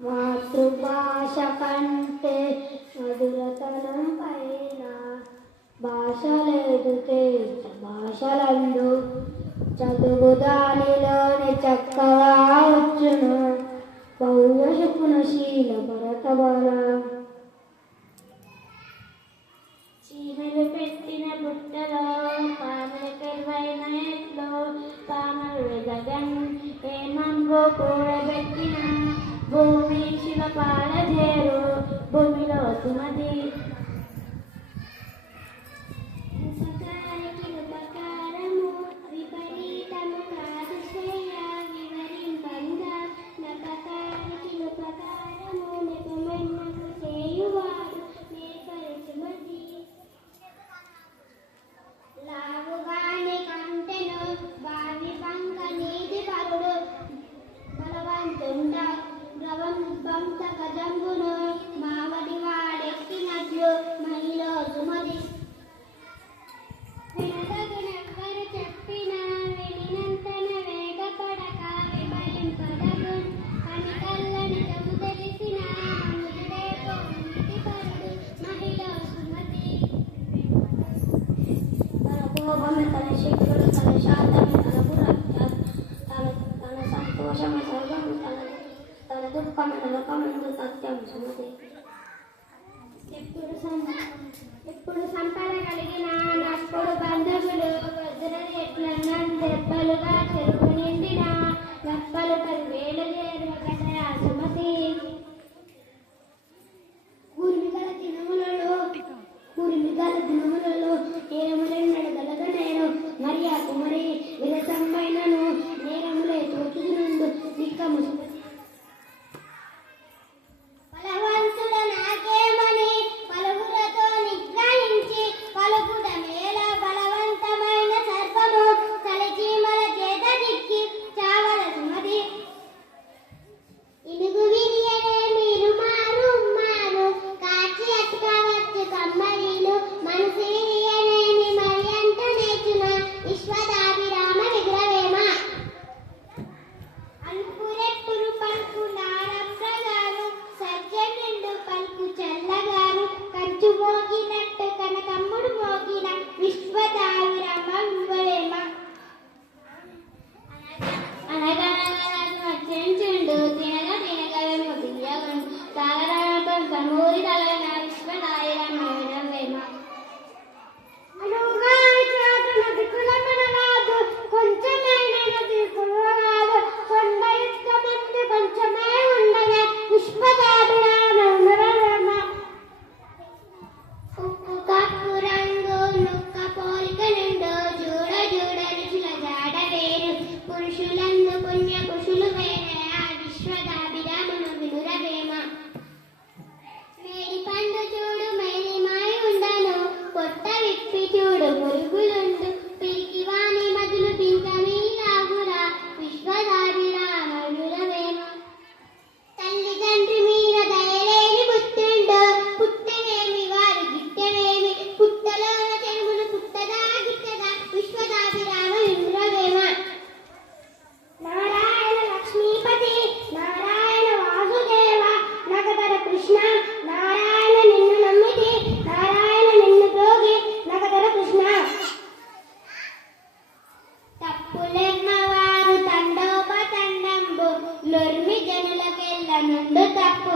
మాతృభాష కంటే మధురతనం పైన భాష లేదు తేజ భాషలందు చదువు దానిలోని చక్కగా వచ్చును భవ్య శకునశీల భరత బల చీమలు పెట్టిన బుట్టలో పాములు కెరువైన ఎట్లో పాములు వెదగన్ ఏమంబో కూడబెట్టిన భూమి శివపాల చేరు భూమిలో సుమతి మావడి వాడెక్కినట్లు మహిళ సుమతి వెనకగునెవ్వరు చెప్పినా వినినంతన వేగపడక విమలింపడగు కనికల్లని తగు తెలిసిన మనుజుడే పొంగిపరుడు మహిళ సుమతి తన కోపమే తన శక్తులు తన శాంతమే తన సంతోషమే సర్వము తన దుఃఖమైన లోకమందు సత్యం సుమతి ఎప్పుడు సంపద కలిగిన నప్పుడు బంధువులు వజ్రని ఎట్లన్నా దెబ్బలుగా చెరువు నిండిన గప్పలు 10,000 చేరు ఒకటా సుమతి కూర్మిగల దినములలో నేరములెన్నడు గలగ నేను మరి ఆ కుమరి విరసంబైనను నేరములే తోచుదునుండు నిక్కము సుమతి తప్పులెన్నవారు తండోపతండంబు లొర్మి జనులకెల్ల నుండు తప్పు